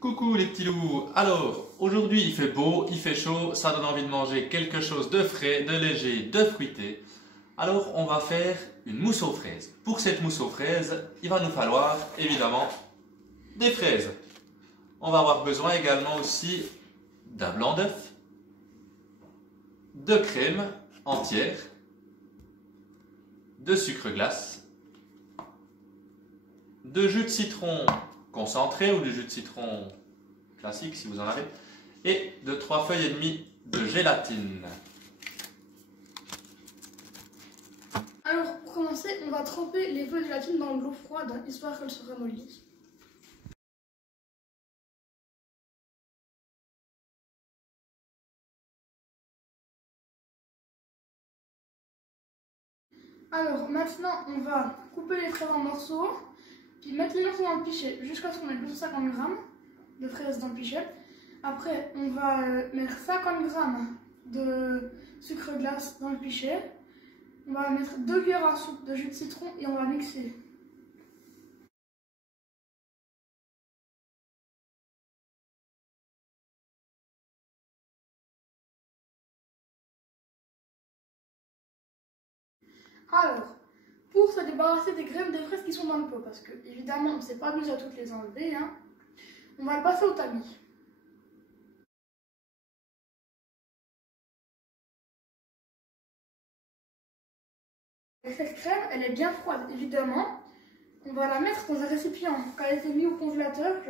Coucou les petits loups. Alors, aujourd'hui il fait beau, il fait chaud, ça donne envie de manger quelque chose de frais, de léger, de fruité. Alors, on va faire une mousse aux fraises. Pour cette mousse aux fraises, il va nous falloir évidemment des fraises. On va avoir besoin également aussi d'un blanc d'œuf, de crème entière, de sucre glace, de jus de citron concentré ou du jus de citron classique si vous en avez, et de 3 feuilles et demie de gélatine. Alors pour commencer, on va tremper les feuilles de gélatine dans de l'eau froide, histoire qu'elles se ramollissent. Alors maintenant, on va couper les fraises en morceaux, puis mettre les morceaux dans le pichet jusqu'à ce qu'on ait 250 g de fraises dans le pichet. Après, on va mettre 50 g de sucre glace dans le pichet. On va mettre 2 cuillères à soupe de jus de citron et on va mixer. Alors, pour se débarrasser des graines des fraises qui sont dans le pot, parce que évidemment on ne s'est pas amusé à toutes les enlever, on va le passer au tamis. Et cette crème, elle est bien froide, évidemment. On va la mettre dans un récipient qui a été mis au congélateur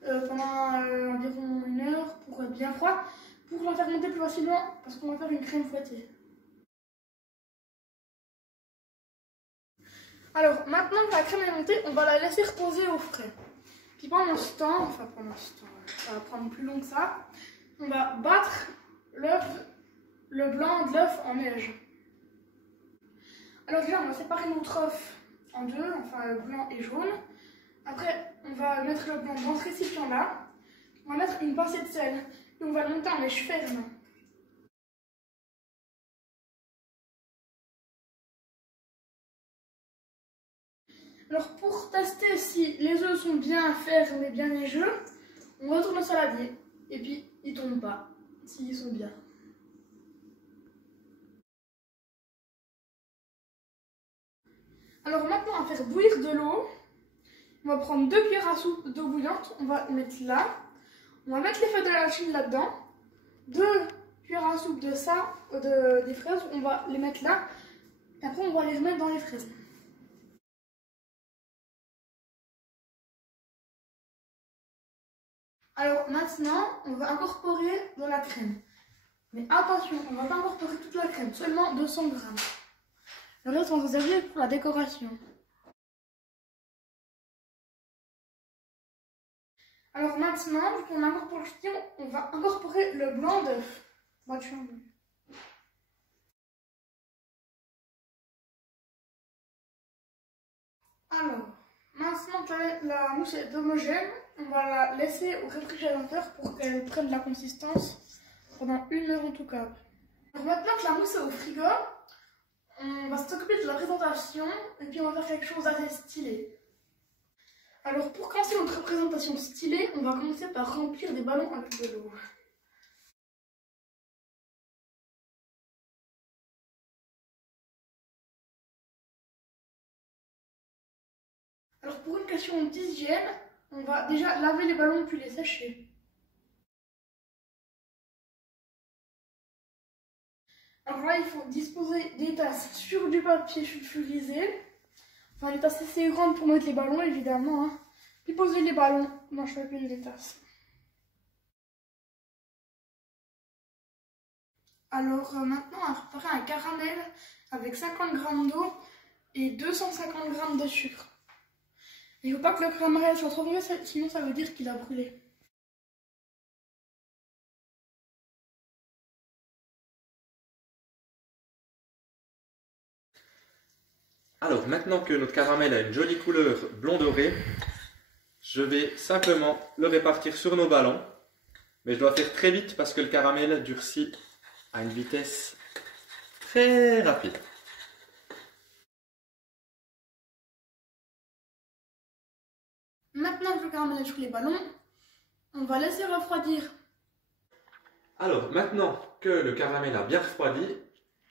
pendant environ 1 heure pour être bien froid, pour la faire monter plus facilement, parce qu'on va faire une crème fouettée. Alors, maintenant que la crème est montée, on va la laisser reposer au frais. Puis pendant ce temps, ça va prendre plus long que ça, on va battre le blanc de l'œuf en neige. Alors déjà, on va séparer notre œuf en deux, enfin blanc et jaune. Après, on va mettre le blanc dans ce récipient-là. On va mettre une pincée de sel et on va le monter en neige ferme. Alors pour tester si les œufs sont bien fermes et bien neigeux, on retourne au saladier. Et puis, ils ne tombent pas, s'ils sont bien. Alors maintenant, on va faire bouillir de l'eau. On va prendre 2 cuillères à soupe d'eau bouillante, on va mettre là. On va mettre les feuilles de gélatine là-dedans. 2 cuillères à soupe de ça, des fraises, on va les mettre là. Et après, on va les remettre dans les fraises. Alors maintenant, on va incorporer de la crème. Mais attention, on ne va pas incorporer toute la crème, seulement 200 g. Le reste, on va réserver pour la décoration. Alors maintenant, vu qu'on incorpore le chutillon, on va incorporer le blanc d'œuf. Alors, maintenant que la mousse est homogène, on va la laisser au réfrigérateur pour qu'elle prenne la consistance pendant 1 heure en tout cas. Alors maintenant que la mousse est au frigo, on va s'occuper de la présentation et puis on va faire quelque chose d'assez stylé. Alors pour commencer notre présentation stylée, on va commencer par remplir des ballons avec de l'eau. Alors pour une question d'hygiène, on va déjà laver les ballons puis les sécher. Alors là, il faut disposer des tasses sur du papier sulfurisé. Enfin, des tasses assez grandes pour mettre les ballons, évidemment. Puis poser les ballons dans chacune des tasses. Alors maintenant, on va préparer un caramel avec 50 g d'eau et 250 g de sucre. Il ne faut pas que le caramel soit trop mauvais, sinon ça veut dire qu'il a brûlé. Alors maintenant que notre caramel a une jolie couleur blond doré, je vais simplement le répartir sur nos ballons. Mais je dois faire très vite parce que le caramel durcit à une vitesse très rapide. Maintenant que le caramel est sur les ballons, On va laisser refroidir. Alors, maintenant que le caramel a bien refroidi,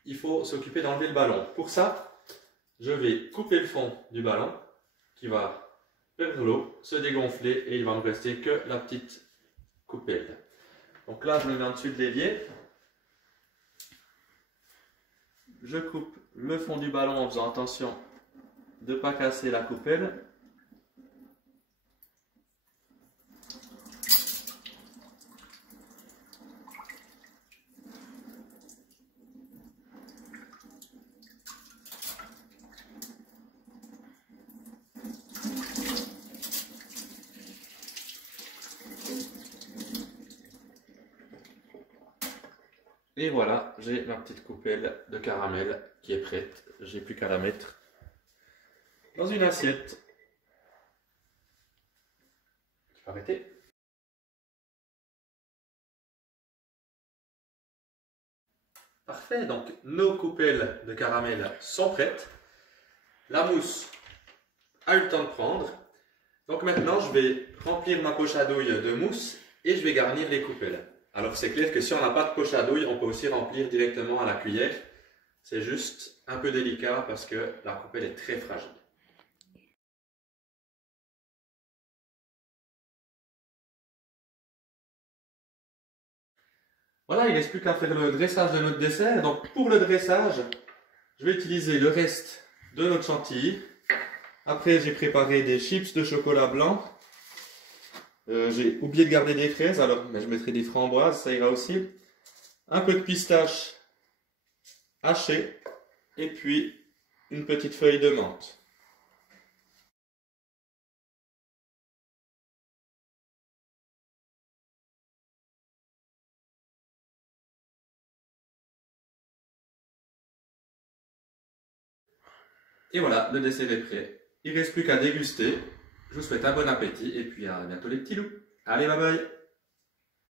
il faut s'occuper d'enlever le ballon. Pour ça, je vais couper le fond du ballon qui va vers l'eau, se dégonfler et il va me rester que la petite coupelle. Donc là, je me mets en dessus de l'évier. Je coupe le fond du ballon en faisant attention de ne pas casser la coupelle. Et voilà, j'ai ma petite coupelle de caramel qui est prête. J'ai plus qu'à la mettre dans une assiette. Je vais arrêter. Parfait, donc nos coupelles de caramel sont prêtes. La mousse a eu le temps de prendre. Donc maintenant, je vais remplir ma poche à douille de mousse et je vais garnir les coupelles. Alors c'est clair que si on n'a pas de poche à douille, on peut aussi remplir directement à la cuillère. C'est juste un peu délicat parce que la coupelle est très fragile. Voilà, il ne reste plus qu'à faire le dressage de notre dessert. Donc pour le dressage, je vais utiliser le reste de notre chantilly. Après, j'ai préparé des chips de chocolat blanc. J'ai oublié de garder des fraises, alors mais je mettrai des framboises, ça ira aussi. Un peu de pistache haché et puis une petite feuille de menthe. Et voilà, le dessert est prêt. Il ne reste plus qu'à déguster. Je vous souhaite un bon appétit et puis à bientôt les petits loups. Allez, bye bye!